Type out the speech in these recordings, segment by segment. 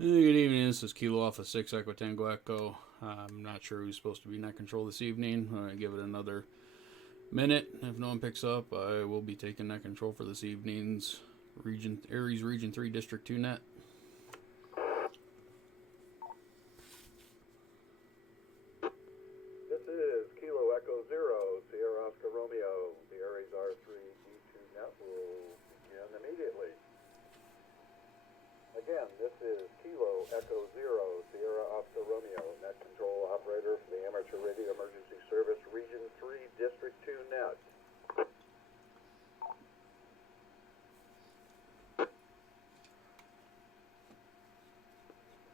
Good evening. This is Kilo Alpha 6 Echo Tango Echo. I'm not sure who's supposed to be net control this evening. I'm going to give it another minute. If no one picks up, I will be taking net control for this evening's ARES Region 3 District 2 net. This is Kilo Echo Zero, Sierra Oscar Romeo. The ARES R3D2 Net will begin immediately. Again, this is Kilo Echo Zero, Sierra Oscar Romeo, Net Control Operator for the Amateur Radio Emergency Service Region 3 District 2 Net.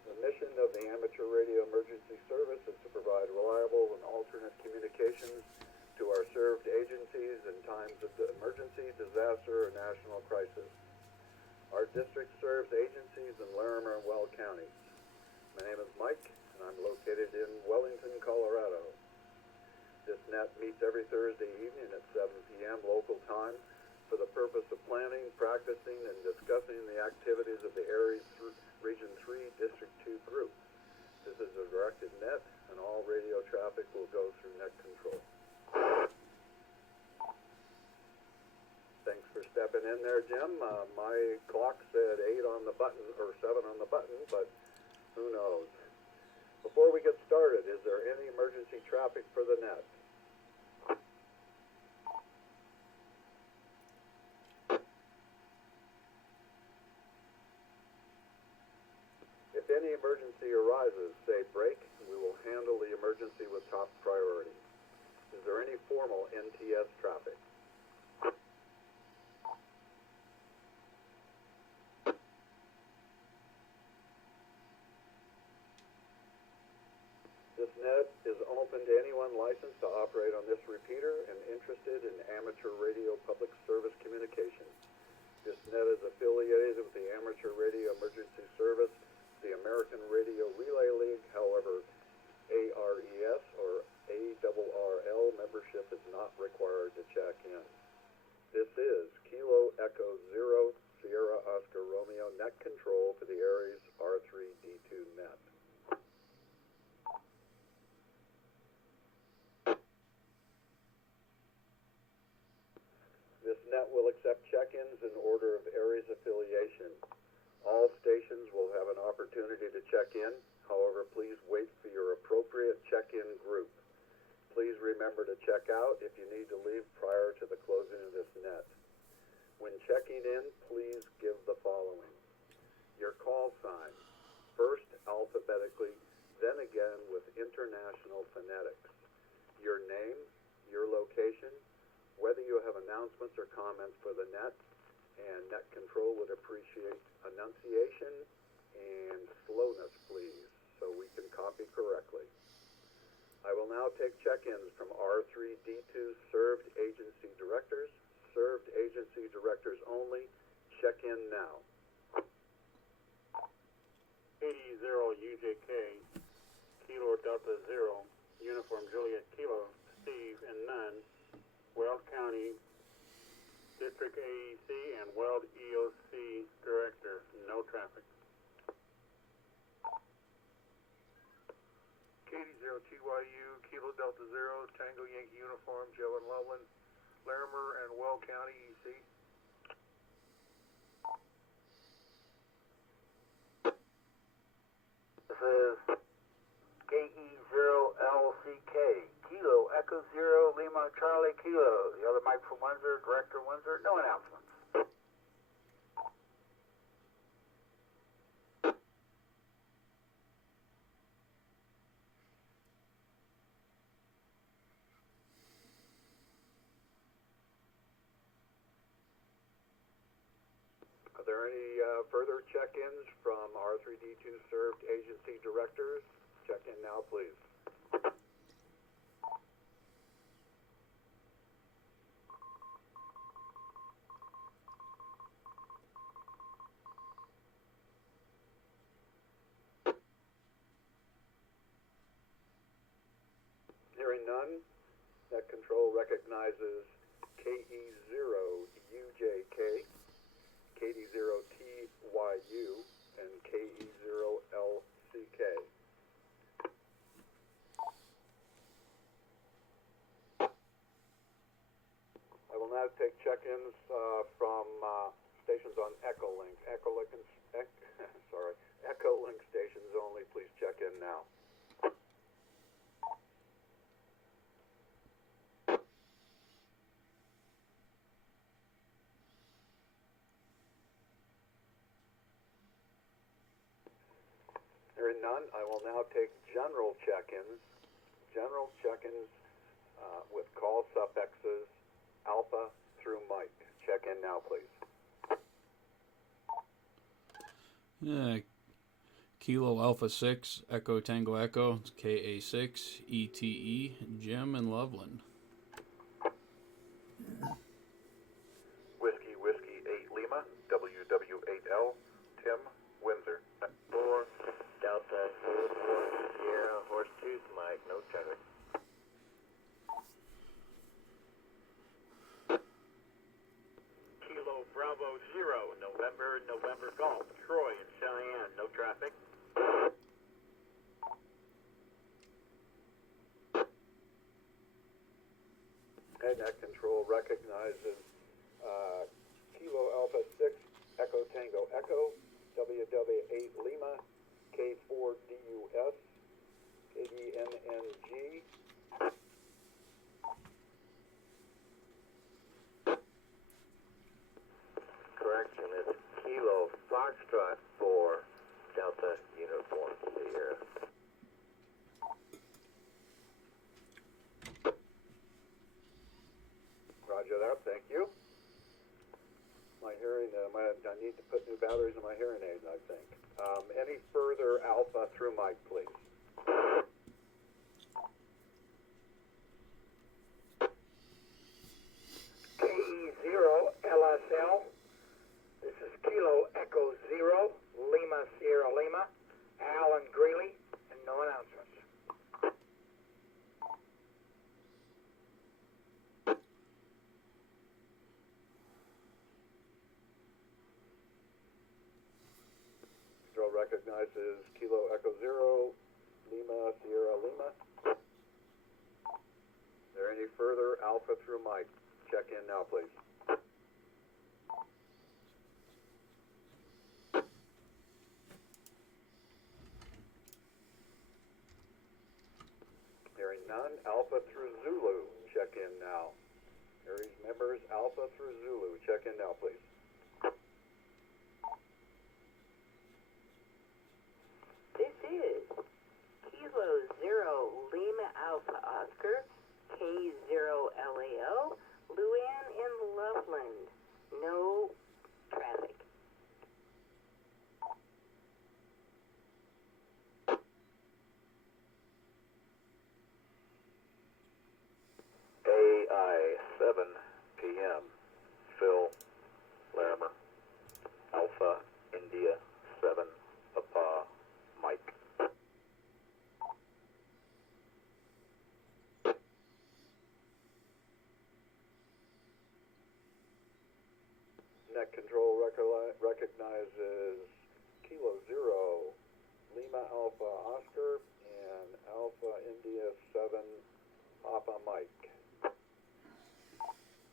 The mission of the Amateur Radio Emergency Service is to provide reliable and alternate communications to our served agencies in times of emergency, disaster, or national crisis. Our district serves agencies in Larimer and Weld counties. My name is Mike, and I'm located in Wellington, Colorado. This net meets every Thursday evening at 7 p.m. local time for the purpose of planning, practicing, and discussing the activities of the ARES Region 3 District 2 group. This is a directed net, and all radio traffic will go through net control. Thanks for stepping in there, Jim. My clock said 8 on the button, or 7 on the button, but who knows. Before we get started, is there any emergency traffic for the net? If any emergency arises, say break, and we will handle the emergency with top priority. Is there any formal NTS traffic? This net is open to anyone licensed to operate on this repeater and interested in amateur radio public service communication. This net is affiliated with the Amateur Radio Emergency Service, the American Radio Relay League. However, ARES or ARRL membership is not required to check in. This is Kilo Echo Zero, Sierra Oscar Romeo net control for the ARES R3D2 net. This net will accept check-ins in order of ARES affiliation. All stations will have an opportunity to check in. However, please wait for your appropriate check-in group. Please remember to check out if you need to leave prior to the closing of this net. When checking in, please give the following: your call sign, first alphabetically, then again with international phonetics, your name, your location, whether you have announcements or comments for the net, and net control would appreciate enunciation and slowness, please, so we can copy correctly. I will now take check-ins from R3D2 served agency directors. Served agency directors only. Check in now. 80 UJK, Kilo Delta Zero, Uniform Juliet Kilo, Steve and Nunn, Weld County, District AEC, and Weld EOC Director. No traffic. Katie 0TYU, Kilo Delta Zero, Tango Yankee Uniform, Joe and Loveland, Larimer and Weld County EC. This is KE0LCK, Kilo Echo Zero, Lima Charlie Kilo. The other Mike from Windsor, Director Windsor, no announcements. Are there any further check-ins from R3D2 served agency directors? Check in now, please. Hearing none, net control recognizes KE0UJK, KD0TYU, and KE0LCK. I will now take check-ins from stations on Echolink. Echolink stations only. Please check in now. Hearing none, I will now take general check-ins. General check-ins with call suffixes Alpha through Mike. Check in now, please. Kilo Alpha 6 Echo Tango Echo KA6 ETE Jim and Loveland. Whiskey 8 Lima WW8L Tim Windsor. 4 Delta 4 Sierra Horsetooth Mike, no traffic. Kilo Bravo 0 November Golf Troy and Cheyenne, no traffic. Net control recognizes Kilo Alpha 6 Echo Tango Echo WW8 Lima K4DUS KDNNG. Correction, it's Kilo Foxtrot 4 Delta Uniform Sierra. Roger that, thank you. My hearing, I need to put new batteries in my hearing aids, I think. Any further Alpha through Mike, please? KE0LSL. This is Kilo Echo 0 Lima Sierra Lima. Alan Greeley, and no announcements. Control recognizes Kilo Echo 0 Lima Sierra Lima. Is there any further Alpha through Mike? Check in now, please. Hearing none. Alpha through Zulu. Check in now. ARES members, Alpha through Zulu. Check in now, please. This is Kilo 0 Lima Alpha Oscar K0LAO Luann in Loveland. No traffic. AI 7 p.m. Phil Larimer. Alpha India 7 Papa Mike. Net control recognizes Kilo 0 Lima Alpha Oscar and Alpha India 7 Papa Mike.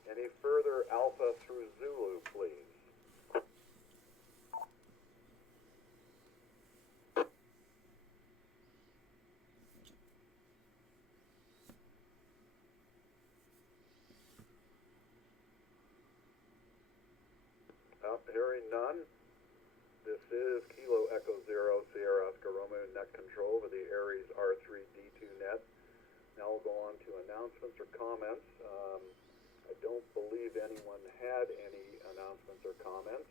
Any further Alpha through Zulu, please? Hearing none. This is Kilo Echo 0 Sierra Oscar Romeo net control with the ARES R3D2 Net. Now we'll go on to announcements or comments. I don't believe anyone had any announcements or comments.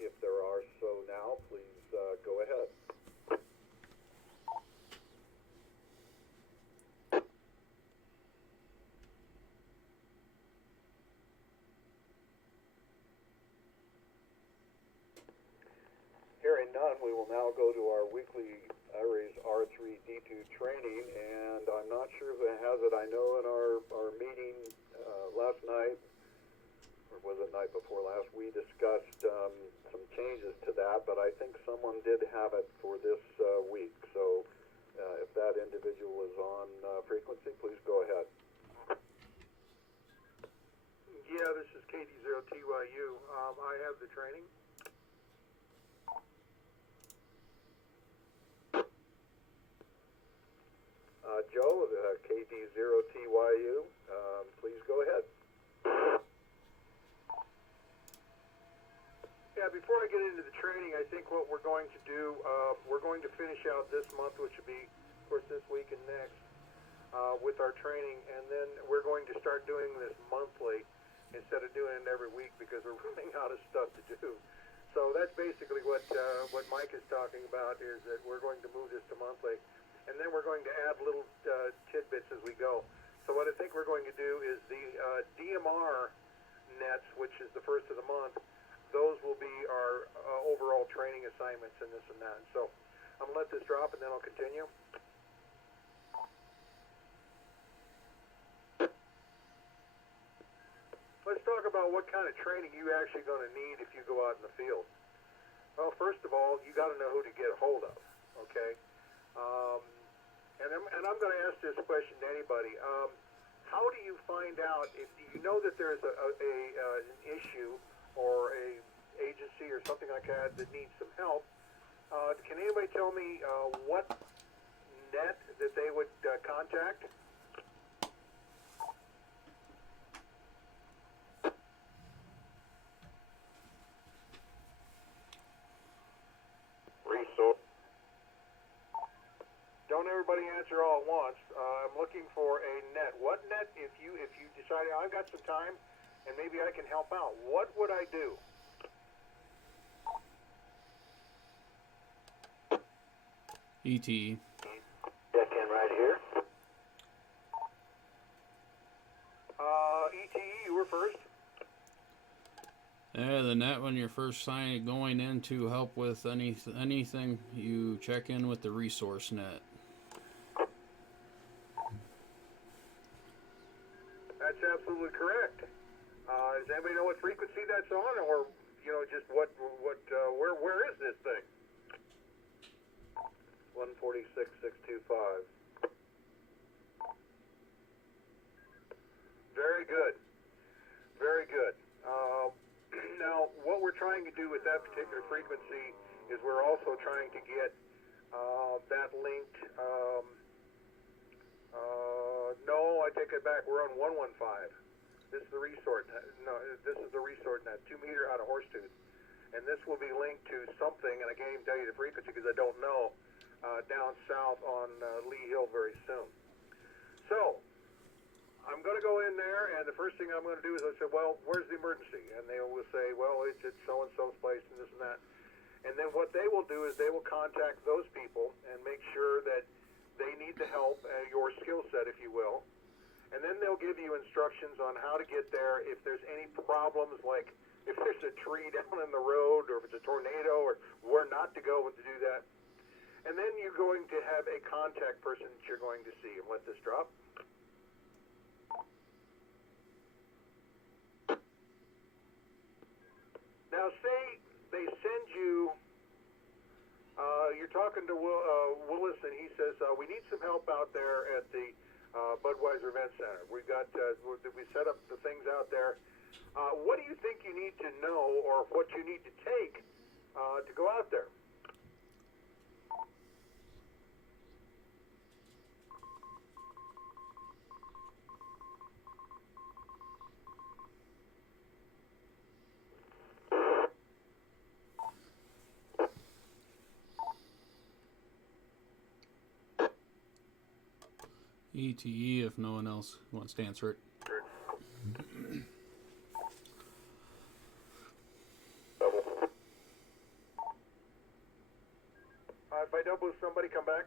If there are so now, please go ahead. Hearing none, we will now go to our weekly ARES R3D2 training, and I'm not sure who has it. I know in our meeting last night, or was it night before last, we discussed some changes to that, but I think someone did have it for this week. So if that individual is on frequency, please go ahead. Yeah, this is KD0TYU. I have the training. Joe, KD0TYU, please go ahead. Yeah, before I get into the training, I think what we're going to do, we're going to finish out this month, which will be, of course, this week and next, with our training, and then we're going to start doing this monthly instead of doing it every week because we're running out of stuff to do. So that's basically what Mike is talking about, is that we're going to move this to monthly, and then we're going to add little tidbits as we go. So what I think we're going to do is the DMR nets, which is the first of the month, those will be our overall training assignments and this and that. So I'm going to let this drop and then I'll continue. Let's talk about what kind of training you're actually going to need if you go out in the field. Well, first of all, you got to know who to get a hold of, okay? And I'm going to ask this question to anybody. How do you find out if you know that there's an issue or a agency or something like that that needs some help? Can anybody tell me what net that they would contact? Resource. Don't everybody answer all at once. I'm looking for a net. What net, if you decide I've got some time and maybe I can help out, what would I do? ETE. Check in right here. ETE, you were first. Yeah, the net when you're first going in to help with anything, you check in with the resource net. That's absolutely correct. Does anybody know what frequency that's on, or just where is this thing? 146.625. Very good. Very good. Now, what we're trying to do with that particular frequency is we're also trying to get that linked. No, I take it back. We're on 115. This is the resort. No, this is the resort net, 2 meter out of Horsetooth, and this will be linked to something. And I can't even tell you the frequency because I don't know. Down south on Lee Hill very soon. So I'm going to go in there, and the first thing I'm going to do is I say, well, where's the emergency? And they will say, well, it's at so-and-so's place and this and that. And then what they will do is they will contact those people and make sure that they need the help, your skill set, if you will. And then they'll give you instructions on how to get there if there's any problems, like if there's a tree down in the road or if it's a tornado or where not to go to do that. And then you're going to have a contact person that you're going to see. And let this drop. Now, say they send you, you're talking to Willis, and he says, we need some help out there at the Budweiser Event Center. We set up the things out there. What do you think you need to know or what you need to take to go out there? ETE if no one else wants to answer it. If I double somebody, come back.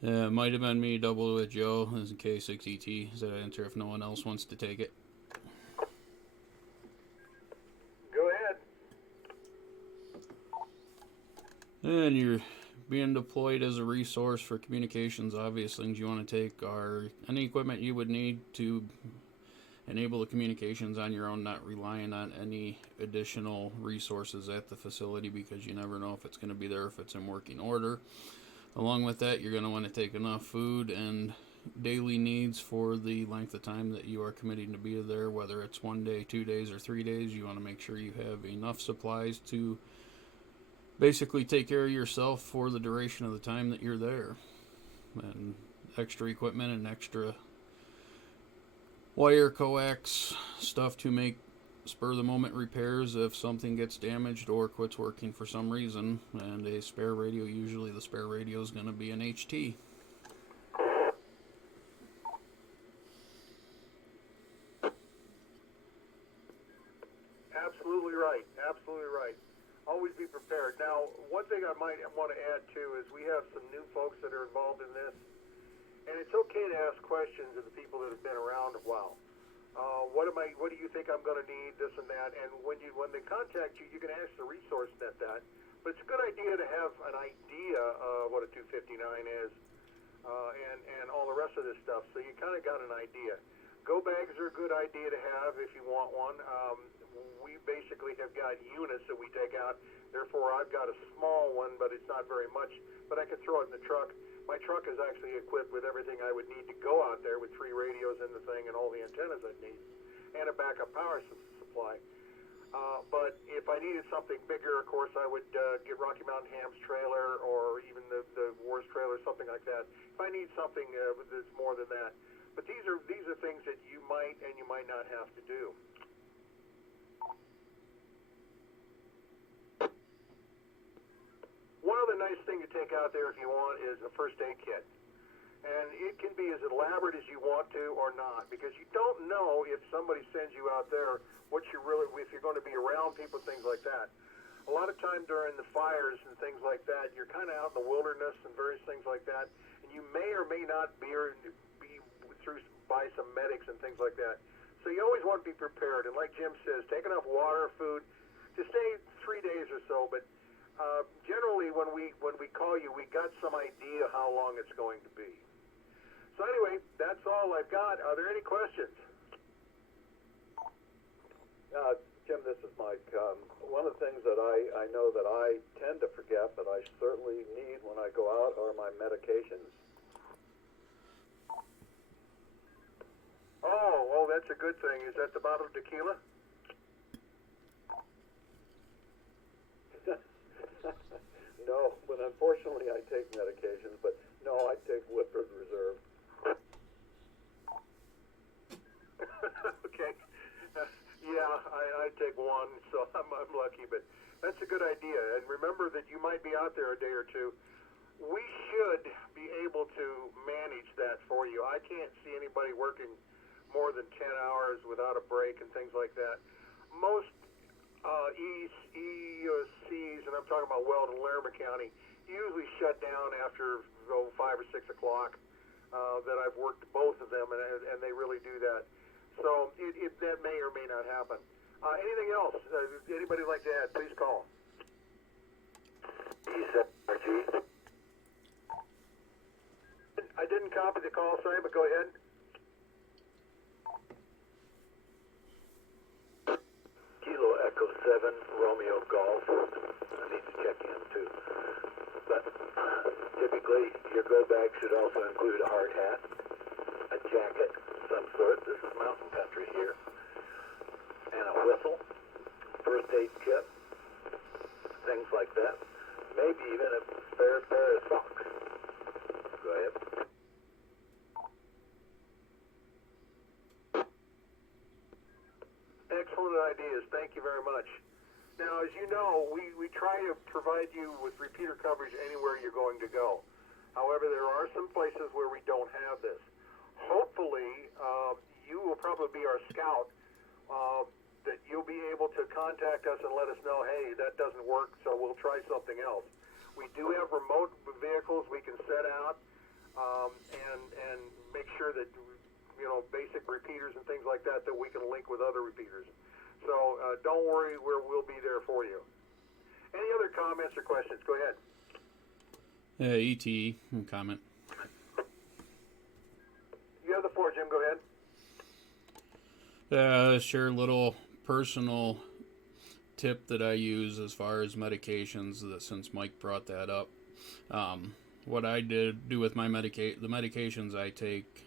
It might have been me double with Joe as in K6ET. Is that answer if no one else wants to take it? Go ahead. And you're being deployed as a resource for communications. Obvious things you want to take are any equipment you would need to enable the communications on your own, not relying on any additional resources at the facility, because you never know if it's going to be there, if it's in working order. Along with that, you're going to want to take enough food and daily needs for the length of time that you are committing to be there, whether it's 1 day, 2 days, or 3 days. You want to make sure you have enough supplies to basically take care of yourself for the duration of the time that you're there. And extra equipment and extra wire, coax, stuff to make spur of the moment repairs if something gets damaged or quits working for some reason. And a spare radio, usually the spare radio is going to be an HT. Absolutely right. Absolutely right. Always be prepared. Now, one thing I might want to add too is we have some new folks that are involved in this, and it's okay to ask questions of the people that have been around a while. What do you think I'm going to need? This and that. And when they contact you, you can ask the resource net that. But it's a good idea to have an idea of what a 259 is, and all the rest of this stuff. So you kind of got an idea. Go bags are a good idea to have if you want one. We basically have got units that we take out. Therefore, I've got a small one, but it's not very much. But I could throw it in the truck. My truck is actually equipped with everything I would need to go out there, with 3 radios in the thing and all the antennas I need, and a backup power supply. But if I needed something bigger, of course, I would get Rocky Mountain Ham's trailer, or even the Wars trailer, something like that. If I need something that's more than that. But these are things that you might and you might not have to do. One other nice thing to take out there if you want is a first aid kit. And it can be as elaborate as you want to or not, because you don't know if somebody sends you out there if you're going to be around people, things like that. A lot of time during the fires and things like that, you're kind of out in the wilderness and various things like that, and you may or may not be through by some medics and things like that. So you always want to be prepared. And like Jim says, take enough water, food to stay 3 days or so. But generally, when we call you, we got some idea how long it's going to be. So anyway, that's all I've got. Are there any questions? Jim, this is Mike. One of the things that I know that I tend to forget, but I certainly need when I go out, are my medications. Oh, that's a good thing. Is that the bottle of tequila? No, but unfortunately I take medications, but no, I take Woodford Reserve. Okay. Yeah, I take one, so I'm lucky, but that's a good idea. And remember that you might be out there a day or two. We should be able to manage that for you. I can't see anybody working more than 10 hours without a break and things like that. Most EOCs, and I'm talking about Weld and Larimer County, usually shut down after 5 or 6 o'clock. That I've worked both of them, and they really do that. So that may or may not happen. Anything else? Anybody like to add? Please call. ERG. I didn't copy the call, sorry, but go ahead. Kilo Echo 7, Romeo Golf. I need to check in too. But typically, your go bag should also include a hard hat, a jacket of some sort. This is mountain country here. And a whistle, first aid kit, things like that. Maybe even a spare pair of socks. Go ahead. Excellent ideas. Thank you very much. Now, as you know, we try to provide you with repeater coverage anywhere you're going to go. However, there are some places where we don't have this. Hopefully, you will probably be our scout, that you'll be able to contact us and let us know, hey, that doesn't work, so we'll try something else. We do have remote vehicles we can set out and make sure that, basic repeaters and things like that we can link with other repeaters. So don't worry, we'll be there for you. Any other comments or questions? Go ahead. ET comment. You have the floor, Jim. Go ahead. Share a little personal tip that I use as far as medications. That since Mike brought that up, what I do with my the medications I take.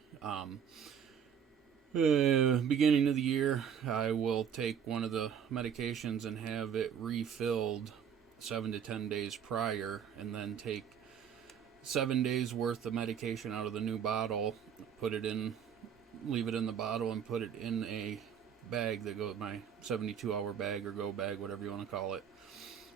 Beginning of the year, I will take one of the medications and have it refilled 7 to 10 days prior, and then take 7 days worth of medication out of the new bottle, leave it in the bottle, and put it in a bag that goes, my 72-hour bag or go bag, whatever you want to call it.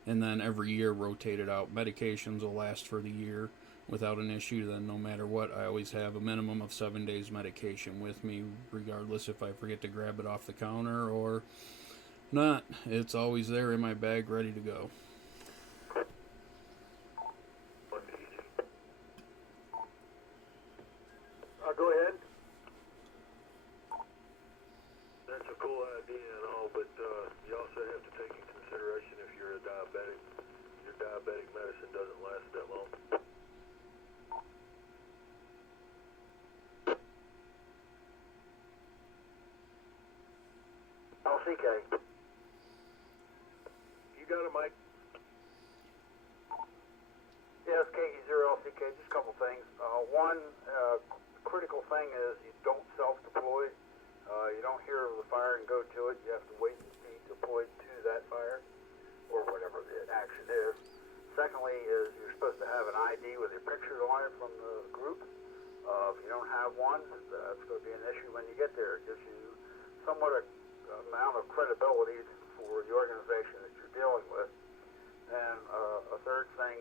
And then every year rotate it out. Medications will last for the year without an issue. Then no matter what, I always have a minimum of 7 days medication with me, regardless if I forget to grab it off the counter or not. It's always there in my bag, ready to go. Go ahead. That's a cool idea and all, but you also have to take in consideration if you're a diabetic, your diabetic medicine doesn't last that long. LCK. You got it, Mike. Yes, KE0LCK, just a couple things. One, critical thing is you don't self-deploy. You don't hear of the fire and go to it. You have to wait and be deployed to that fire or whatever the action is. Secondly is you're supposed to have an ID with your picture on it from the group. If you don't have one, that's going to be an issue when you get there. It gives you somewhat a amount of credibility for the organization that you're dealing with. And a third thing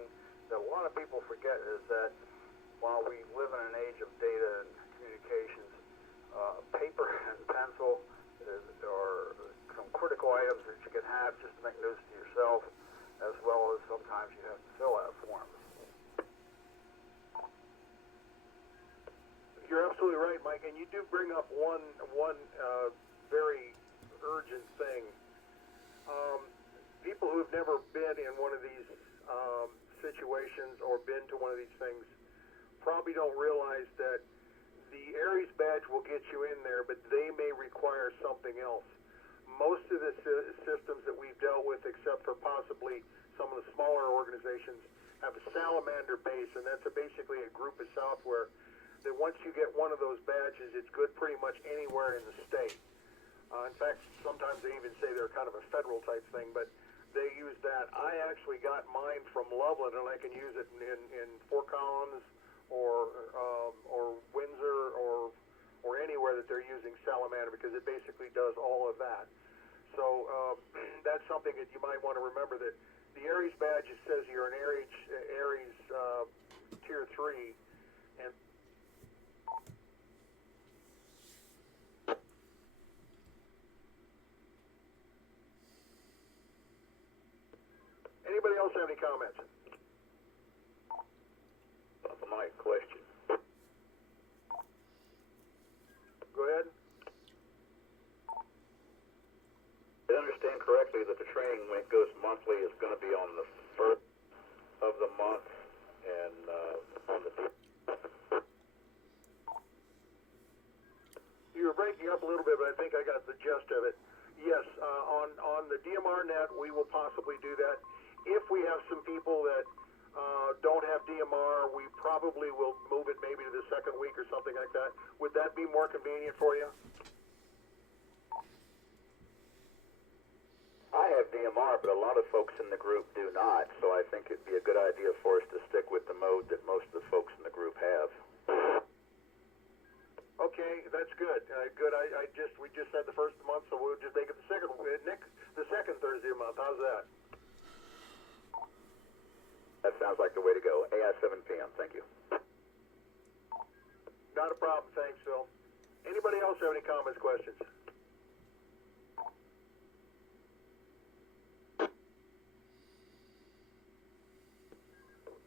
that a lot of people forget is that while we live in an age of data and communications, paper and pencil are some critical items that you can have just to make notes to yourself, as well as sometimes you have to fill out forms. You're absolutely right, Mike, and you do bring up one very urgent thing. People who've never been in one of these situations or been to one of these things probably don't realize that the ARES badge will get you in there, but they may require something else. Most of the systems that we've dealt with, except for possibly some of the smaller organizations, have a salamander base, and that's basically a group of software that once you get one of those badges, it's good pretty much anywhere in the state. In fact, sometimes they even say they're kind of a federal type thing, but they use that. I actually got mine from Loveland, and I can use it in Fort Collins or Windsor or anywhere that they're using salamander, because it basically does all of that. So that's something that you might want to remember, that the ARES badge, it says you're an ARES Tier 3, and anybody else have any comments? My question. Go ahead. I understand correctly that the training, when it goes monthly, is going to be on the first of the month, and on the... You were breaking up a little bit, but I think I got the gist of it. Yes, on the DMR net, we will possibly do that. If we have some people that don't have DMR, we probably will move it maybe to the second week or something like that. Would that be more convenient for you? I have DMR, but a lot of folks in the group do not, so I think it'd be a good idea for us to stick with the mode that most of the folks in the group have. Okay, that's good. Good. We just said the first of the month, so we'll just make it the second. Nick, the second Thursday of the month. How's that? That sounds like the way to go. AI 7 p.m. Thank you. Not a problem. Thanks, Phil. Anybody else have any comments, questions?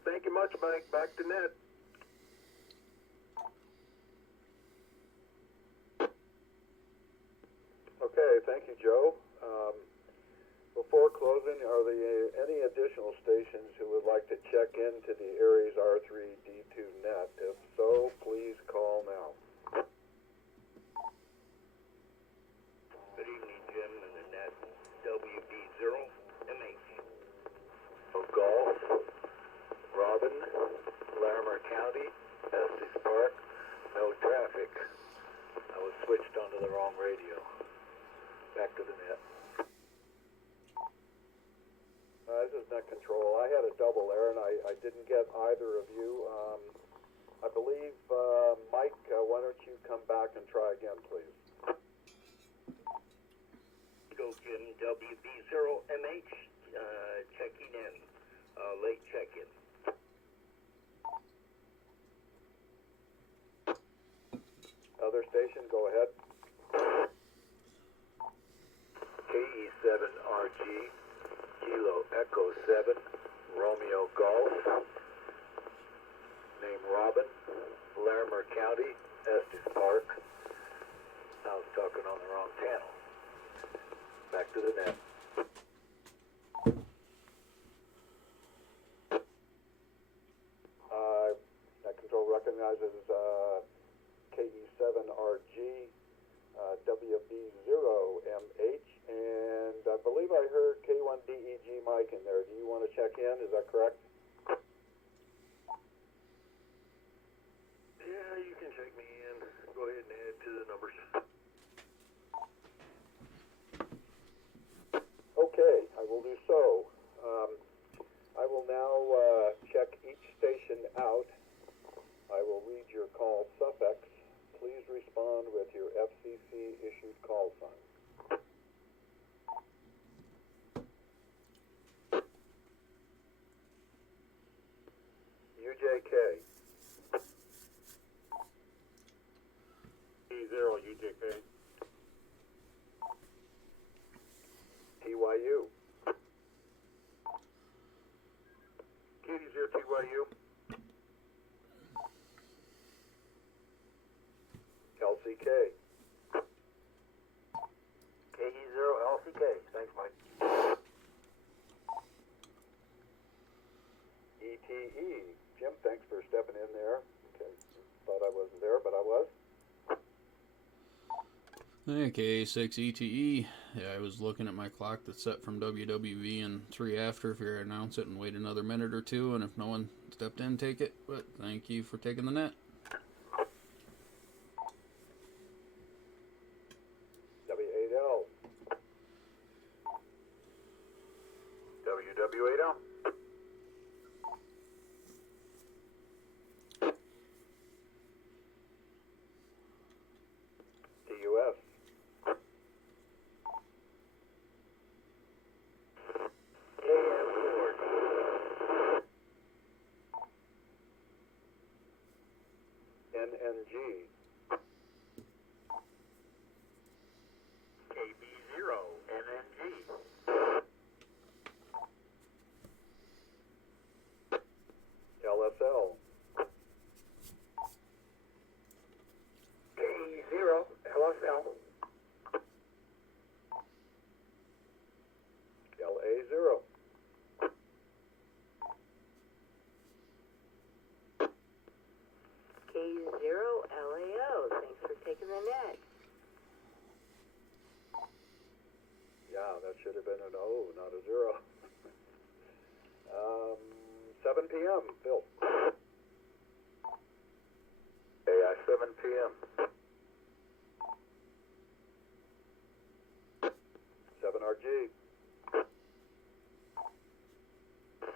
Thank you much, Mike. Back to Ned. Okay, thank you, Joe. Before closing, are there any additional stations who would like to check into the ARES R3D2 Net? If so, please call now. Good evening, Jim, and the net WB0MH. Golf, Robin, Larimer County, Estes Park, no traffic. I was switched onto the wrong radio. Back to the net. This is Net Control. I had a double there, and I didn't get either of you. I believe, Mike, why don't you come back and try again, please? Go Jim, WB0MH, checking in. Late check-in. Other station, go ahead. KE7RG, Kilo Echo 7, Romeo Golf. Name Robin, Larimer County, Estes Park. I was talking on the wrong channel. Back to the net. Net Control recognizes KE7RG, WB0MH, and I believe I heard K1DEG Mike in there. Do you want to check in? Is that correct? Yeah, you can check me in. Go ahead and add to the numbers. Okay, I will do so. I will now check each station out. I will read your call suffix. Please respond with your FCC issued call sign. UJK, T0 UJK. TYU, KD0 TYU, LCK, KE0 LCK. Thanks, Mike. ETE. Jim, thanks for stepping in there. Okay, thought I wasn't there, but I was. Okay, 6 ETE. Yeah, I was looking at my clock that's set from WWV and 3 after. Figure I'd announce it and wait another minute or two, and if no one stepped in, take it. But thank you for taking the net. W8L, WW8L. DUS, KM4, NNG, KB0, NNG. LSL, KE0 LSL. LA0, K0 LAO. Thanks for taking the net. yeah, that should have been an O, not a 0. 7 p.m., Phil. AI 7 p.m. 7RG,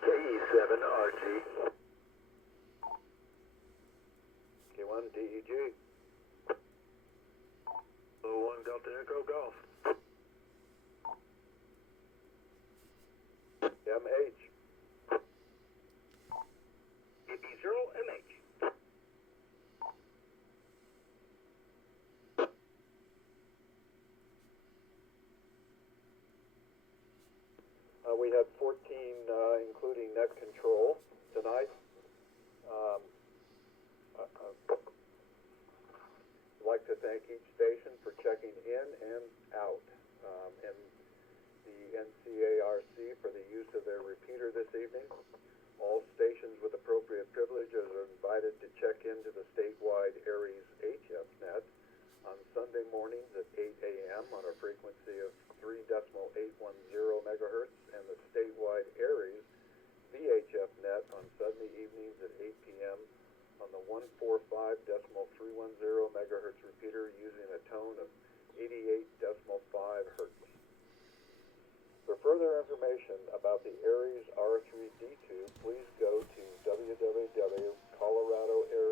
KE7RG, K1DEG, 01 Delta Echo Golf. MH, KB0MH. we had 14, including Net Control tonight. I'd like to thank each station for checking in and out. And the NCAR frequency of 3.810 megahertz and the statewide ARES VHF Net on Sunday evenings at 8 p.m. on the 145.310 megahertz repeater using a tone of 88.5 hertz. For further information about the ARES R3D2, please go to www.coloradoares.com.